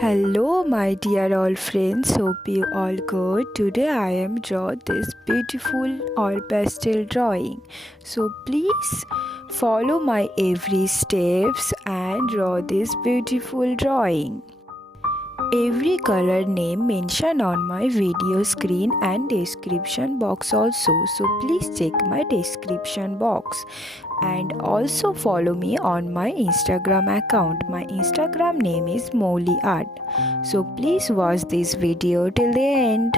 Hello my dear all friends, hope you all good. Today I am draw this beautiful all pastel drawing. So please follow my every steps and draw this beautiful drawing. Every color name mentioned on my video screen and description box also. So please check my description box and also follow me on my Instagram account. My Instagram name is Molly Art. So please watch this video till the end.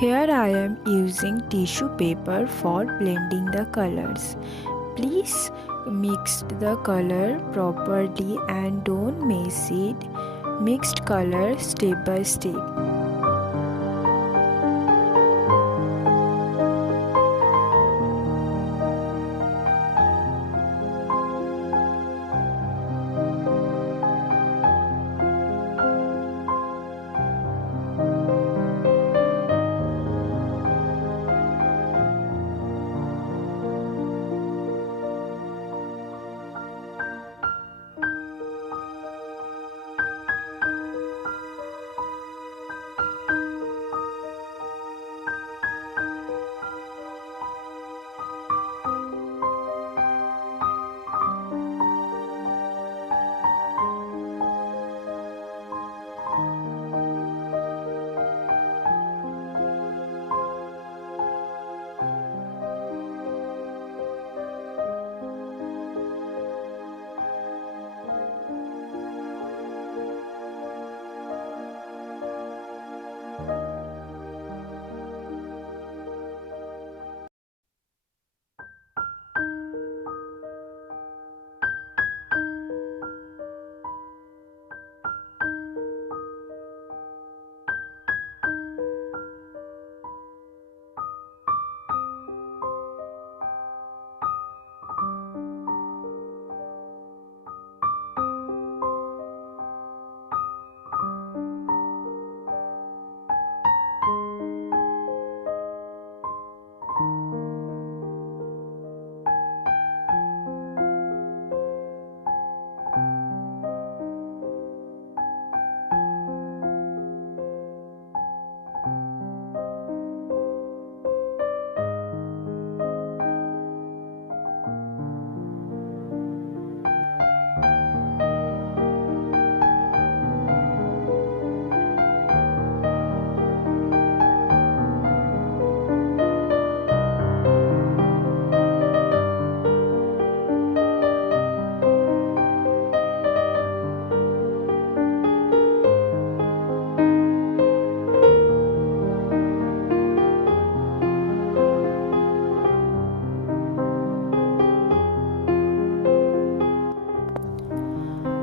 Here I am using tissue paper for blending the colors. Please mix the color properly and don't mess it. Mixed color step by step.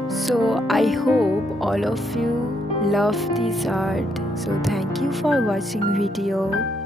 So I hope all of you love this art. So thank you for watching video.